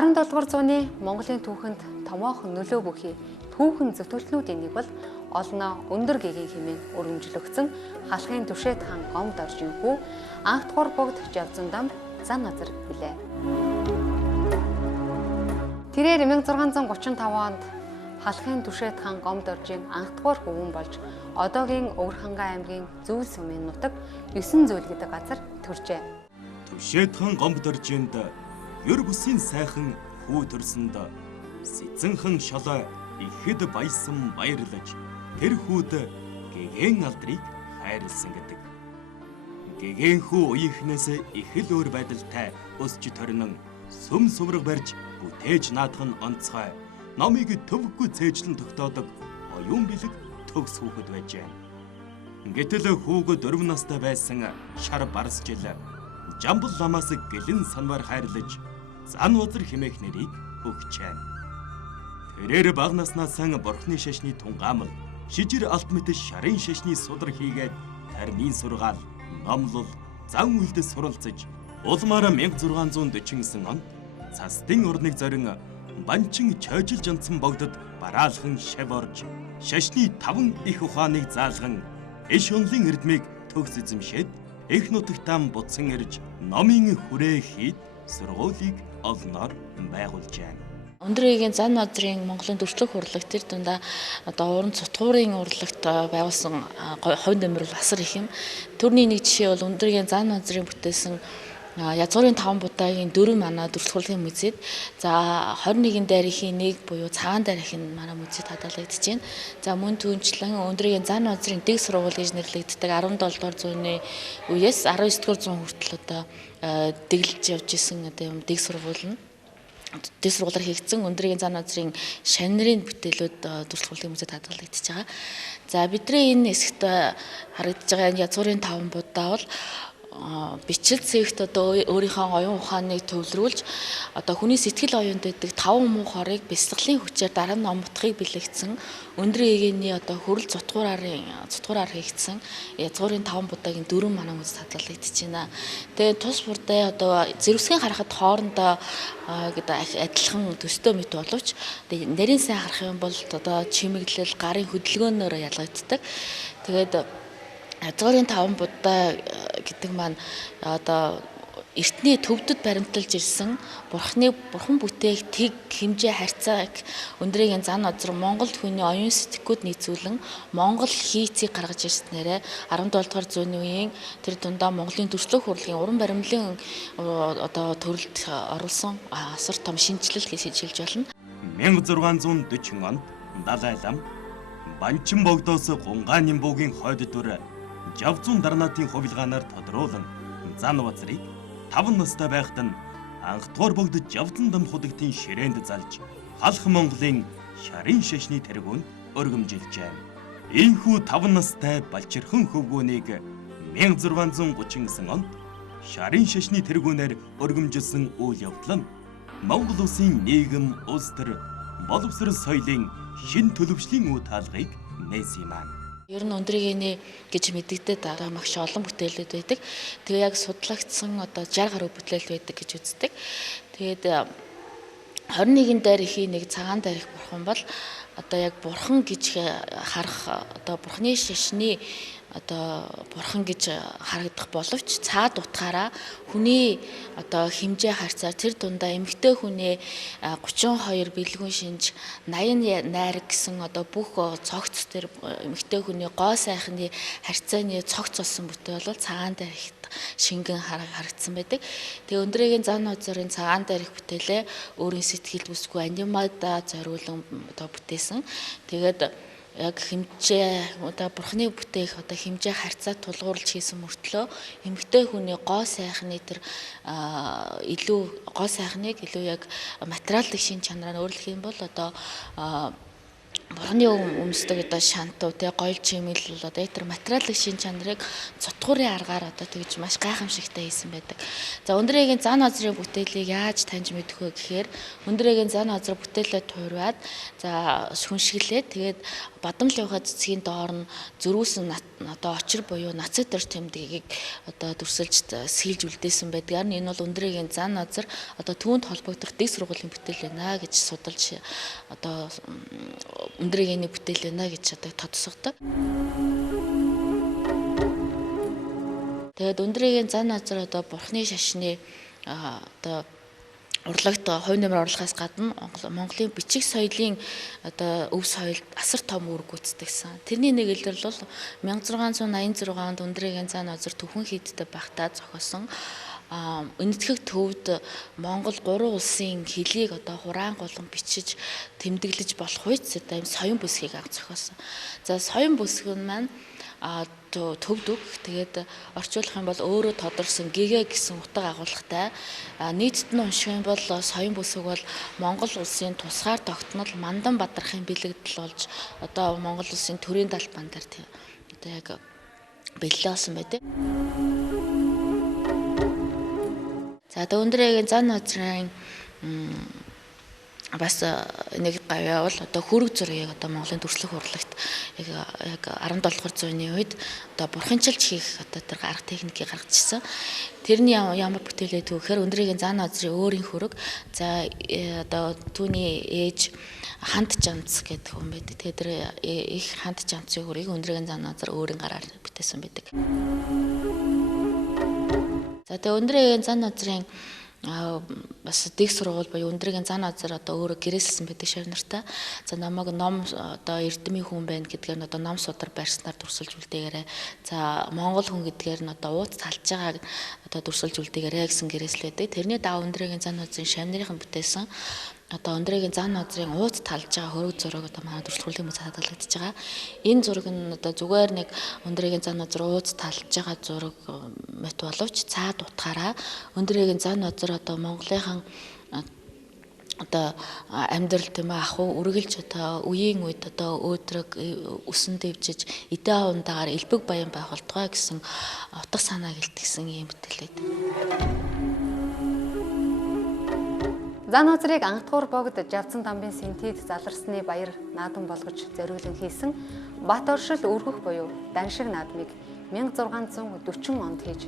17-р зууны Монголын түүхэнд томоохон нөлөө бүхий түүхэн зөвтгөлтнүүдийн нэг бол олноо өндөр гэгийн хэмээн өргөмжлөгдсөн халахын түшээд хаан гомд орж инхүү анх дугаар богд Жавзан дам зан газар билээ. Тэрээр 1635 онд халахын түшээд хаан гомд оржийн анх дугаар хөвөн болж одоогийн Өвөр хангай аймгийн Зүйл сумын нутаг 9 зүйл гэдэг газар төржээ. Түшээд хаан гомд оржинд Ёр бүсийн сайхан хүү төрсөнд сэцэнхэн шолоо ихэд баясан баярлаж тэр хүүд гэгээн алдрыг хайрлсан гэдэг. Гэгээн хүү үеийнхнээс их л өөр байдалтай өсч торнон сүм сүврэг барьж бүтээж наадах нь онцгой номыг төвөггүй цээжлэн тогтоодог оюун бэлэг төгс хүүхэд байжээ. Гэтэл хүүг 4 настай байсан шар барс жил Жамбал ламаас гэлэн санвар хайрлаж зан узар хэмээх нэрийг өгчээ. Тэрээр бага наснаас бурхны шашны тунгаамал, шижир алт мэт шарын шашны судар хийгээд тармийн сургаал, номлол, зан үйлдэл суралцаж, улмаар 1649 онд цастын урныг зорин банчин чойжил жанцсан богдод бараалхан шав орж, шашны 5 их ухааныг заалган, эш онлын эрдмийг төгс эзэмшээд их нутагтаан буцсан ирж номын хүрээ хийд сургуулийг олноор байгуулжээ. Өндөр гэгийн зан газрын Монголын төрчлөх урлагт тэр дундаа одоо уран цутгуурын урлагт байгуулсан хойд нэмэр асар их юм. Төрний нэг жишээ бол өндөр гэгийн зан газрын бүтээсэн язгуурын 5 будаагийн 4 манай дүрслэхүүлийн музейд за 21 дайрхийн нэг буюу цагаан дайрхийн манай музейд хадгалагдаж байна. За мөн түүнчлэн өндөрийн зан газрын дэг сургууль гэж нэрлэгддэг 17 дугаар зууны үеэс 19 дугаар зуун хүртэл одоо дэглэж явж исэн одоо юм дэг сургууль нь дэг сургуулиар хийгдсэн өндөрийн зан газрын шанрын бүтээлүүд дүрслэхүүлийн музейд хадгалагдаж байгаа. За бидний энэ хэсэгт харагдаж байгаа язгуурын 5 будаа бол бичил цэгт одоо өөрийнхөө оюун ухааныг төвлөрүүлж одоо хүний сэтгэл оюунд байдаг 5 муу хорыг бясалгалын хүчээр дараа нь номтохыг бэлэгдсэн өндөр эгний одоо хөрөл цутгуураар хийгдсэн язгуурын 5 будаагийн 4 манай музейд хадгалагдаж байна. Тэгээ тус бурдаа одоо зэрвсгийн харахад хоорондоо гэдэг адилхан төстэй мэт боловч нарийн сайн харах юм бол одоо чимэглэл гарын хөдөлгөөнөөр ялгагддаг. Тэгээд язгуурын 5 будаа гэдэг маань одоо эртний төвдөд баримталж ирсэн бурхан бүтээх тэг хэмжээ харьцааг өндөрийн зан газар Монгол хүний оюун сэтгэхүйд нийцүүлэн Монгол хийцийг гаргаж ирснээрээ 17 дугаар зууны үеийн тэр дундаа Монголын төрчлөх урлагийн уран баримлын одоо төрөлд оруулсан асар том шинжилэл гэж хэлж болно. 1640 онд Далай лам Банчин богдоос Гунгаан Нимбугийн хойд дүр Жавзун дарнаатын хувилгаанаар тодруулан зан газрыг 5 настай байхад нь анх дугаар богд Жавзан дам худагтын ширээнд залж халах Монголын шарын шашны тэргүүнд өргөмжилжээ. Ийхүү 5 настай балчирхан хөвгүүнийг 1639 онд шарын шашны тэргүүнээр өргөмжилсөн үйл явдал нь Монгол улсын нийгэм, улс төр, боловсрол соёлын шин төлөвшлийн үе таалгыг нээсэн юм аа. Ер нь өндөрийн гэж мэддэгдээд байгаа маш олон бүтээлүүд байдаг. Тэгээ яг судлагдсан одоо 60 гаруй бүтээл байдаг гэж үздэг. Тэгээд 21 дайрхийн нэг цагаан дайрх бурхан бол одоо яг бурхан гэж харах одоо бурхны шашны одоо бурхан гэж харагдах боловч цаад утгаараа хүний одоо хэмжээ харьцаар тэр дундаа эмэгтэй хүний 32 бэлгүүн шинж 80 найраг гэсэн одоо бүх цогц тэр эмэгтэй хүний гоо сайхны харьцааны цогц болсон бүтээл бол цагаан дайрхт шингэн харагдсан байдаг. Тэгээ өндөрийн зан газрын цагаан дайрх бүтээлээ өөрийн сэтгэл бүсгүй анимада зориулан одоо бүтээсэн. Тэгээд яг хэмжээ одоо бурхны бүтээх одоо хэмжээ харьцаа тулгуурлаж хийсэн мөртлөө эмэгтэй хүний гоо сайхны тэр илүү гоо сайхныг илүү яг материалын шин чанараар өөрлөх юм бол одоо Бурхны өмсдөг одоо шантуу тий гоёл чимэл одоо тэр материалын шин чанарыг цутгуурын аргаар одоо тэгж маш гайхамшигтай хийсэн байдаг. За Өндөрийн зан азрын бүтээлийг яаж таньж мэдэх вэ гэхээр Өндөрийн зан азар бүтээлээ туурваад за хүншиглээд тэгээд бадамлынхаа цэцгийн доор нь зөрүүсэн одоо очир буюу нацитер тэмдгийг одоо дүрсэлж сэлж үлдээсэн байдаг. Харин энэ бол Өндөрийн зан азар одоо түүнд холбогдох дэг сургуулийн бүтээл байна гэж судалж одоо Өндөрийн бүтээл байна гэж одоо тодсогдог. Тэгээд Өндөрийн зан азар одоо бурхны шашны одоо урлагт хувь нэмэр орлохоос гадна Монголын бичиг соёлын одоо өв соёлд асар том үүрэг гүйцэтгэсэн. Тэрний нэг илрэл бол 1686 онд Өндөрийн зан азар Төвхөн хийдтэй багтаа зохиосон энэтхэг төвд Монгол 3 улсын хэлийг одоо хураангуулан бичиж тэмдэглэж болох үйц одоо юм соён бүсгийг анх зохиосон. За соён бүсг нь маань төвд үг тэгээд орчуулах юм бол өөрөө тодорсон гэгээ гэсэн утга агуулгатай нийтэд нь унших юм бол соён бүсэг бол Монгол улсын тусгаар тогтнол Мандан Бадархын бэлэгдэл болж одоо Монгол улсын төрийн талбайн дээр одоо яг бэлэлсэн байдаг. За Өндөрийн зан азрын бас нэг гавьяа бол одоо хөрөг зургийг одоо Монголын төрслөх урлагт яг 17 дугаар зууны үед одоо бурханчилж хийх одоо тэр арга техникийг гаргачихсан. Тэрний ямар бүтээлээ түүхээр Өндөрийн зан азрын өөрийн хөрөг за одоо түүний ээж ханд жанц гэдэг хүн байдаг. Тэгээд тэр их ханд жанцын хөргийг Өндөрийн зан азар өөрийн гараар бүтээсэн байдаг. За тэгээд Өндөрийн зан азрын бас дэг сургууль буюу Өндөрийн зан азар одоо өөрөө гэрээсэлсэн байдаг шав нартай. За намайг ном одоо эрдэмийн хүн байна гэдгээр нь одоо ном судар барьснаар дүрсэлж үлдээгээрээ. За Монгол хүн гэдгээр нь одоо ууц талж байгааг одоо дүрсэлж үлдээгээрээ гэсэн гэрээсэл байдаг. Тэрний даа Өндөрийн зан азрын шавнырийнхан бүтээсэн одоо Өндөрийн зан азрын ууц талж байгаа хөрөг зураг одоо манай дүрслэлийн хүмүүс хадгалагдаж байгаа. Энэ зураг нь одоо зүгээр нэг Өндөрийн зан азар ууц талж байгаа зураг мэт боловч цаад утгаараа Өндөрийн зан азар одоо Монголынхан одоо амьдрал тийм ээ аху үргэлж одоо үеийн үед одоо өөдрөг өсөн дэвжиж эдэн хундагаар элбэг баян байх болтугай гэсэн утга санааг илтгэсэн юм бүтээлээд. Зан азрыг анхдуур богд Жавцан дамбын синтед заларсны баяр наадам болгож зориулан хийсэн Бат оршил өргөх буюу Даншиг наадмыг 1640 онд хийж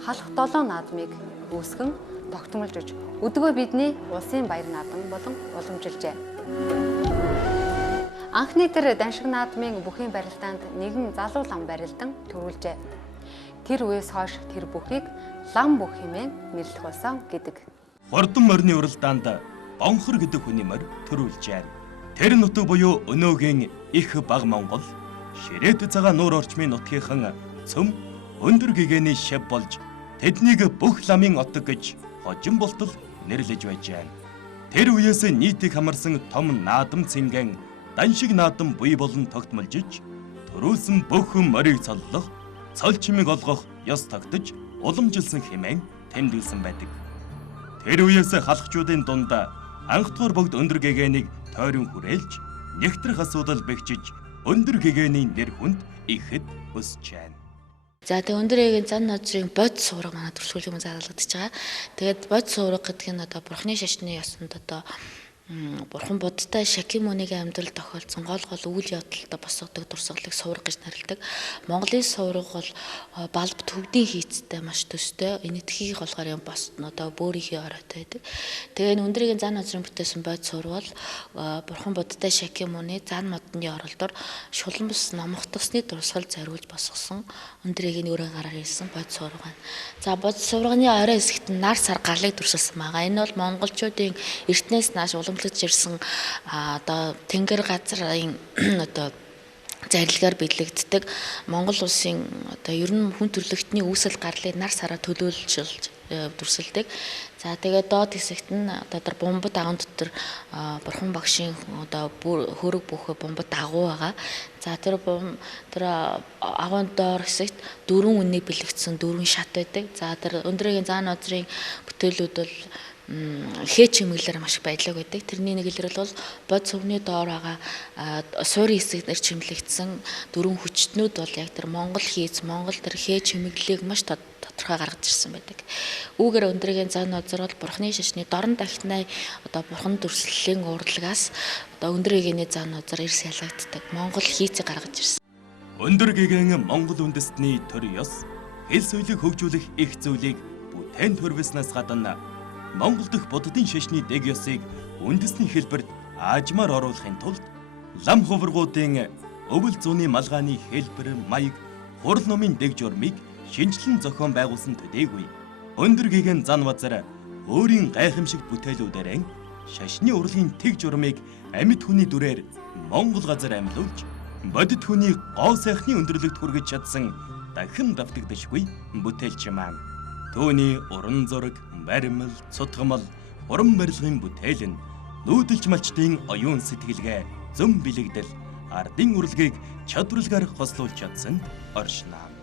халах 7 наадмыг үүсгэн тогтмолж өгч өдгөө бидний улсын баяр наадам болон уламжилжээ. Анхны тэр Даншиг наадмын бүхийн барилдаанд нэгэн залуу лам барилдан төрүүлжээ. Тэр үеэс хойш тэр бүхийг лам бүх хэмээн нэрлэх болсон гэдэг. Хордон морины уралдаанд Бонхор гэдэг хүний морь төрүүлжээ. Тэр нутаг буюу өнөөгийн их баг Монгол ширээд цагаан нуур орчмын нутгийнхан цөм өндөр гэгээний шав болж тэднийг бүх ламын отог гэж хожим болтол нэрлэж байжээ. Тэр үеэс нийтийг хамарсан том наадам цэнгэн Даншиг наадам буй болон тогтмолжиж төрүүлсэн бүх морийг цоллох, цол чимэг олгох ёс тогтож уламжилсан хэмээн тэмдэглэсэн байдаг. Тэр үеэс халахчуудын дунд анхдуур богд өндөр гэгээнийг тойрон хүрээлж, нэгтрэх асуудал бэхжиж, өндөр гэгээний нэр хүнд ихэд өсчээ. За тэгээ Өндөрийн зан азрын бод суурга манай төрсгөлийн хүмүүс хаалгадж байгаа. Тэгээд бод суурга гэдэг нь одоо бурхны шашны ёсонд одоо бурхан будтай Шакимүнигийн амьдрал тохиолдсон гол үйл явдалтай босгодог дурсгалыг суурга гэж нэрлэдэг. Монголын суурга бол балб төвдийн хийцтэй маш төстэй. Энэтхийг болохоор юм бос одоо бөөрийнхээ оройтой байдаг. Тэгээ Өндөрийн зан азрын бүтээсэн бод суурга бол бурхан будтай Шакимүни зан модны оролдоор шулан бус номхотсны дурсгал зориулж босгосон Өндөрийн өөрийн гараар ирсэн бод суурга. За бод суурганы орой хэсэгт нар сар галыг дүрсэлсэн байгаа. Энэ бол монголчуудын эртнээс нааш ирсэн одоо тэнгэр газрын одоо зарилгаар бэлэгддэг Монгол улсын одоо ер нь хүн төрөлхтний үүсэл гарлыг нар сараа төлөөлж дүрсэлдэг. За тэгээд доод хэсэгт нь одоо бомбод аган дотор бурхан багшийн одоо хөрөг бүхэ бомбод агуу байгаа. За тэр агуун доор хэсэгт дөрвөн үннийг бэлэгдсэн дөрвөн шат байдаг. За тэр Өндөрийн зан азрын бүтээлүүд бол хээ чимэглэлээр маш их баялаг байдаг. Тэрний нэг илрэл бол бод цөвний доор байгаа суурийн хэсэгнэр чимлэгдсэн дөрвөн хүчтнүүд бол яг тэр Монгол хийц, Монгол тэр хээ чимэглэлийг маш тодорхой гаргаж ирсэн байдаг. Үүгээр өндөргийн зан нозор бол бурхны шашны дорн дахнаа одоо бурхан дүрслэлийн урлагаас одоо өндөргийн зан нозор ирс ялгагддаг Монгол хийцийг гаргаж ирсэн. Өндөр гэгээн Монгол үндэстний төр ёс, хэл соёлыг хөгжүүлэх их зүйлийг бүтээн төрвснээс гадна Монгол дахь буддын шашны дэг ёсыг үндэсний хэлбэрт аажмаар оруулахын тулд лам хувиргуудын өвөл зүүнний малгайны хэлбэр, маяг, хурал номын дэг журмыг шинжлэн зохион байгуулсан төдийгүй өндөр гэгээн зан вазар өөрийн гайхамшиг бүтээлүүдээр шашны урлагийн тэг журмыг амьд хүний дүрээр Монгол газар амьлуулж бодит хүний гоо сайхны өндөрлөгт хүргэж чадсан дахин давтагдашгүй бүтээлч юм аа. Түүний уран зураг, баримл, цутгамал, уран барилгын бүтээл нь нүүдэлж малчдын оюун сэтгэлгээ, зөн бэлэгдэл, ардын урлагийг чадварлагаар хослуулж чадсан оршноо.